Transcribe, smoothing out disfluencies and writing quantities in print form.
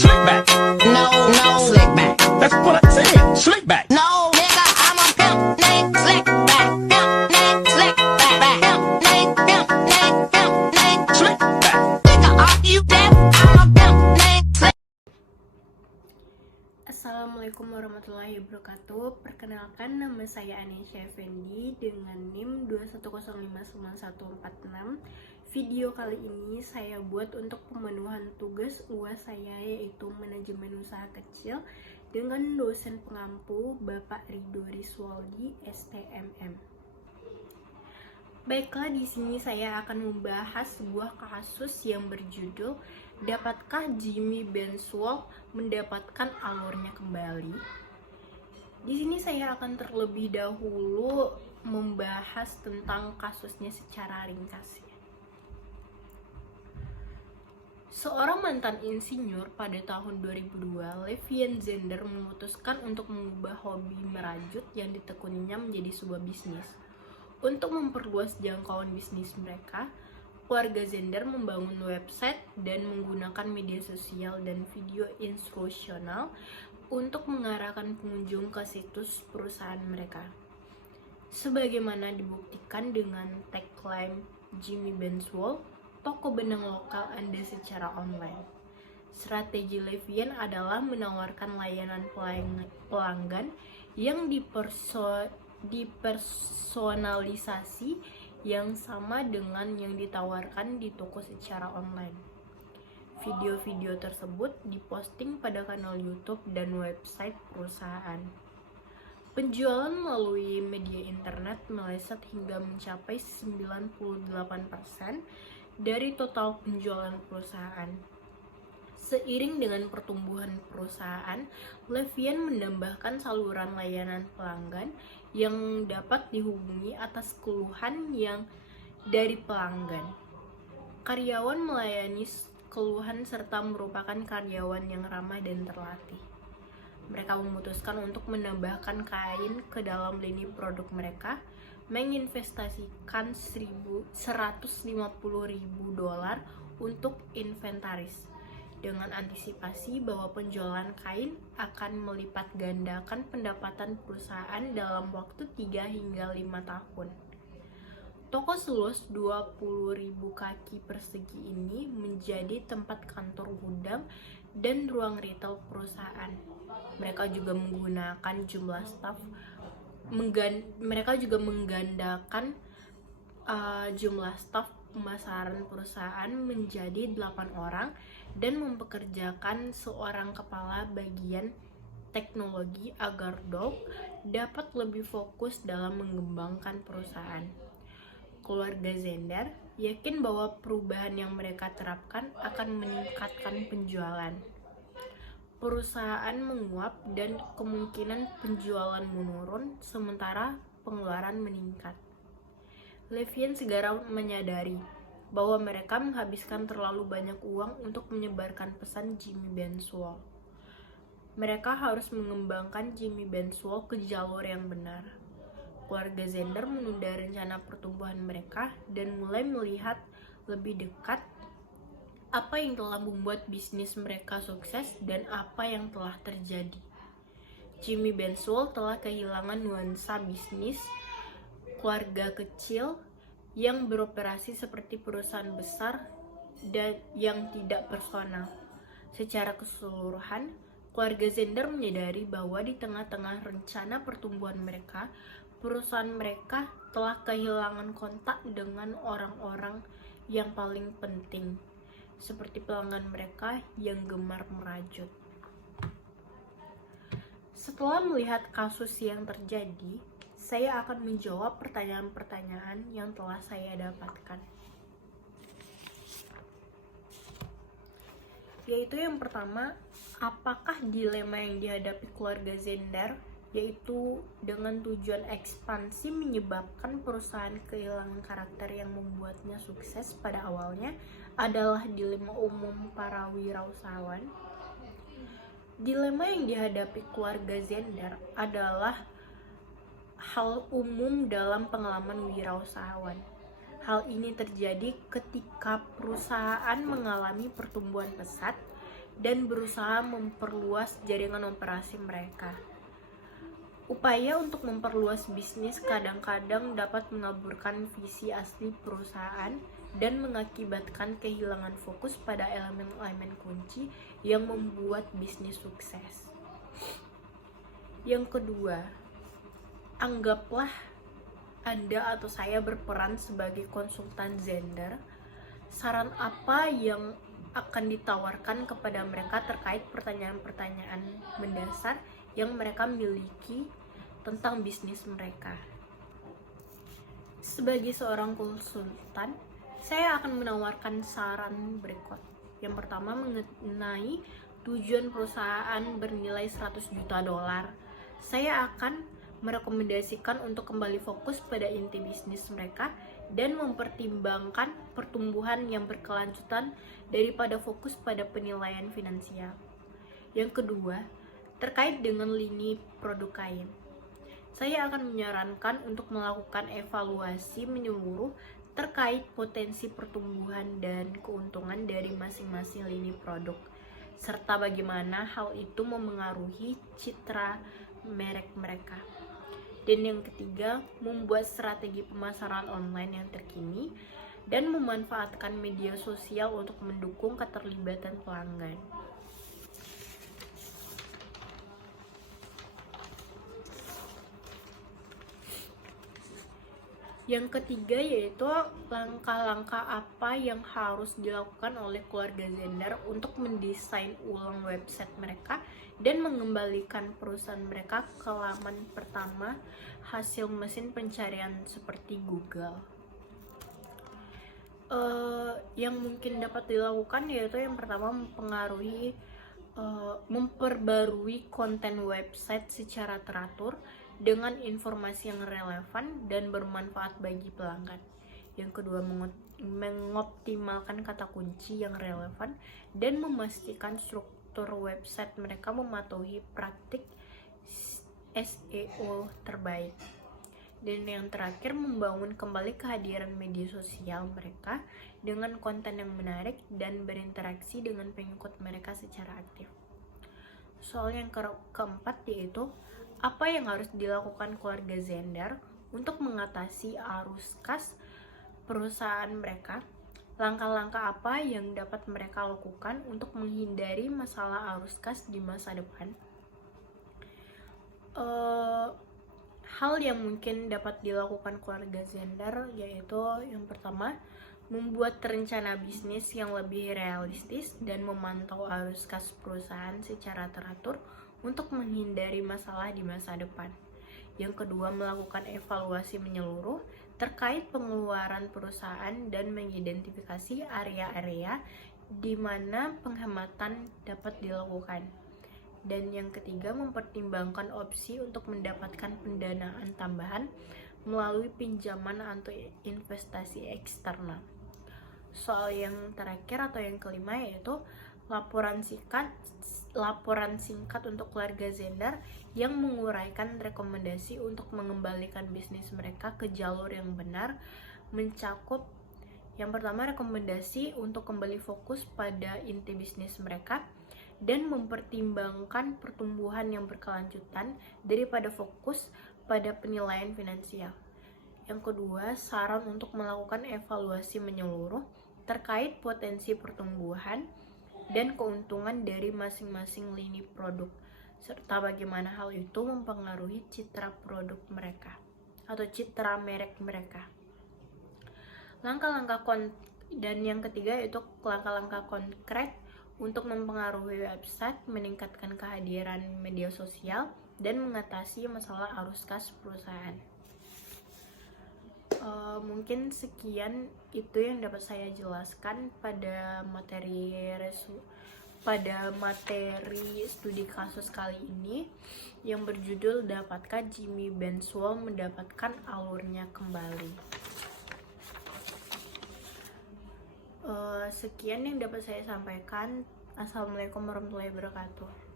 Slick back. No, slick back. That's what I said. Slick back. No, nigga, I'm a pimp named Slick back. Pimp named Slick back. Pimp named Slick back. Nigga, are you deaf? I'm a pimp named Slick. Assalamualaikum warahmatullahi wabarakatuh. Perkenalkan, nama saya Anesha Effendi dengan NIM 210591146. Video kali ini saya buat untuk pemenuhan tugas UAS saya, yaitu manajemen usaha kecil, dengan dosen pengampu Bapak Ridho Rizwaldi STMM. Baiklah, di sini saya akan membahas sebuah kasus yang berjudul "Dapatkah Jimmy Benswell mendapatkan alurnya kembali?". Di sini saya akan terlebih dahulu membahas tentang kasusnya secara ringkas. Seorang mantan insinyur pada tahun 2002, Levien Zender memutuskan untuk mengubah hobi merajut yang ditekuninya menjadi sebuah bisnis. Untuk memperluas jangkauan bisnis mereka, keluarga Zender membangun website dan menggunakan media sosial dan video instruksional untuk mengarahkan pengunjung ke situs perusahaan mereka. Sebagaimana dibuktikan dengan tagline Jimmy Benswell, toko benang lokal Anda secara online. Strategi Levien adalah menawarkan layanan pelanggan yang dipersonalisasi yang sama dengan yang ditawarkan di toko secara online. Video-video tersebut diposting pada kanal YouTube dan website perusahaan. Penjualan melalui media internet meleset hingga mencapai 98% dari total penjualan perusahaan. Seiring dengan pertumbuhan perusahaan, Levien menambahkan saluran layanan pelanggan yang dapat dihubungi atas keluhan yang dari pelanggan. Karyawan melayani keluhan serta merupakan karyawan yang ramah dan terlatih. Mereka memutuskan untuk menambahkan kain ke dalam lini produk mereka, menginvestasikan $150.000 untuk inventaris, dengan antisipasi bahwa penjualan kain akan melipat gandakan pendapatan perusahaan dalam waktu 3 hingga 5 tahun. Toko seluas 20.000 kaki persegi ini menjadi tempat kantor gudang dan ruang retail perusahaan. Mereka juga menggunakan jumlah staf menggandakan jumlah staf pemasaran perusahaan menjadi 8 orang dan mempekerjakan seorang kepala bagian teknologi agar Dog dapat lebih fokus dalam mengembangkan perusahaan. Keluarga Zender yakin bahwa perubahan yang mereka terapkan akan meningkatkan penjualan. Perusahaan menguap dan kemungkinan penjualan menurun sementara pengeluaran meningkat. Levien segera menyadari bahwa mereka menghabiskan terlalu banyak uang untuk menyebarkan pesan Jimmy Benswell. Mereka harus mengembangkan Jimmy Benswell ke jalur yang benar. Keluarga Zender menunda rencana pertumbuhan mereka dan mulai melihat lebih dekat apa yang telah membuat bisnis mereka sukses dan apa yang telah terjadi. Jimmy Benswell telah kehilangan nuansa bisnis keluarga kecil yang beroperasi seperti perusahaan besar dan yang tidak personal. Secara keseluruhan, keluarga Zender menyadari bahwa di tengah-tengah rencana pertumbuhan mereka, perusahaan mereka telah kehilangan kontak dengan orang-orang yang paling penting, seperti pelanggan mereka yang gemar merajut. Setelah melihat kasus yang terjadi, saya akan menjawab pertanyaan-pertanyaan yang telah saya dapatkan. Yaitu yang pertama, apakah dilema yang dihadapi keluarga Zender, yaitu dengan tujuan ekspansi menyebabkan perusahaan kehilangan karakter yang membuatnya sukses pada awalnya, adalah dilema umum para wirausahawan? Dilema yang dihadapi keluarga Zender adalah hal umum dalam pengalaman wirausahawan. Hal ini terjadi ketika perusahaan mengalami pertumbuhan pesat dan berusaha memperluas jaringan operasi mereka. Upaya untuk memperluas bisnis kadang-kadang dapat mengaburkan visi asli perusahaan dan mengakibatkan kehilangan fokus pada elemen-elemen kunci yang membuat bisnis sukses. Yang kedua, anggaplah Anda atau saya berperan sebagai konsultan Zender. Saran apa yang akan ditawarkan kepada mereka terkait pertanyaan-pertanyaan mendasar yang mereka miliki tentang bisnis mereka. Sebagai seorang konsultan, saya akan menawarkan saran berikut. Yang pertama, mengenai tujuan perusahaan bernilai 100 juta dolar. Saya akan merekomendasikan untuk kembali fokus pada inti bisnis mereka dan mempertimbangkan pertumbuhan yang berkelanjutan daripada fokus pada penilaian finansial. Yang kedua, terkait dengan lini produk kain. Saya akan menyarankan untuk melakukan evaluasi menyeluruh terkait potensi pertumbuhan dan keuntungan dari masing-masing lini produk, serta bagaimana hal itu memengaruhi citra merek mereka. Dan yang ketiga, membuat strategi pemasaran online yang terkini dan memanfaatkan media sosial untuk mendukung keterlibatan pelanggan. Yang ketiga yaitu langkah-langkah apa yang harus dilakukan oleh keluarga Zender untuk mendesain ulang website mereka dan mengembalikan perusahaan mereka ke laman pertama hasil mesin pencarian seperti Google. Yang mungkin dapat dilakukan yaitu yang pertama memperbarui konten website secara teratur dengan informasi yang relevan dan bermanfaat bagi pelanggan. Yang kedua, mengoptimalkan kata kunci yang relevan dan memastikan struktur website mereka mematuhi praktik SEO terbaik. Dan yang terakhir, membangun kembali kehadiran media sosial mereka dengan konten yang menarik dan berinteraksi dengan pengikut mereka secara aktif. Soal yang keempat yaitu apa yang harus dilakukan keluarga Zender untuk mengatasi arus kas perusahaan mereka. Langkah-langkah apa yang dapat mereka lakukan untuk menghindari masalah arus kas di masa depan. Hal yang mungkin dapat dilakukan keluarga Zender yaitu yang pertama, membuat rencana bisnis yang lebih realistis dan memantau arus kas perusahaan secara teratur untuk menghindari masalah di masa depan. Yang kedua, melakukan evaluasi menyeluruh terkait pengeluaran perusahaan dan mengidentifikasi area-area di mana penghematan dapat dilakukan. Dan yang ketiga, mempertimbangkan opsi untuk mendapatkan pendanaan tambahan melalui pinjaman atau investasi eksternal. Soal yang terakhir atau yang kelima yaitu laporan singkat untuk keluarga Zender yang menguraikan rekomendasi untuk mengembalikan bisnis mereka ke jalur yang benar, mencakup yang pertama, rekomendasi untuk kembali fokus pada inti bisnis mereka dan mempertimbangkan pertumbuhan yang berkelanjutan daripada fokus pada penilaian finansial. Yang kedua, saran untuk melakukan evaluasi menyeluruh terkait potensi pertumbuhan dan keuntungan dari masing-masing lini produk, serta bagaimana hal itu mempengaruhi citra produk mereka atau citra merek mereka. Dan yang ketiga itu langkah-langkah konkret untuk mempengaruhi website, meningkatkan kehadiran media sosial, dan mengatasi masalah arus kas perusahaan. Mungkin sekian itu yang dapat saya jelaskan pada materi studi kasus kali ini yang berjudul Dapatkah Jimmy Benswell mendapatkan alurnya kembali. Sekian yang dapat saya sampaikan. Assalamualaikum warahmatullahi wabarakatuh.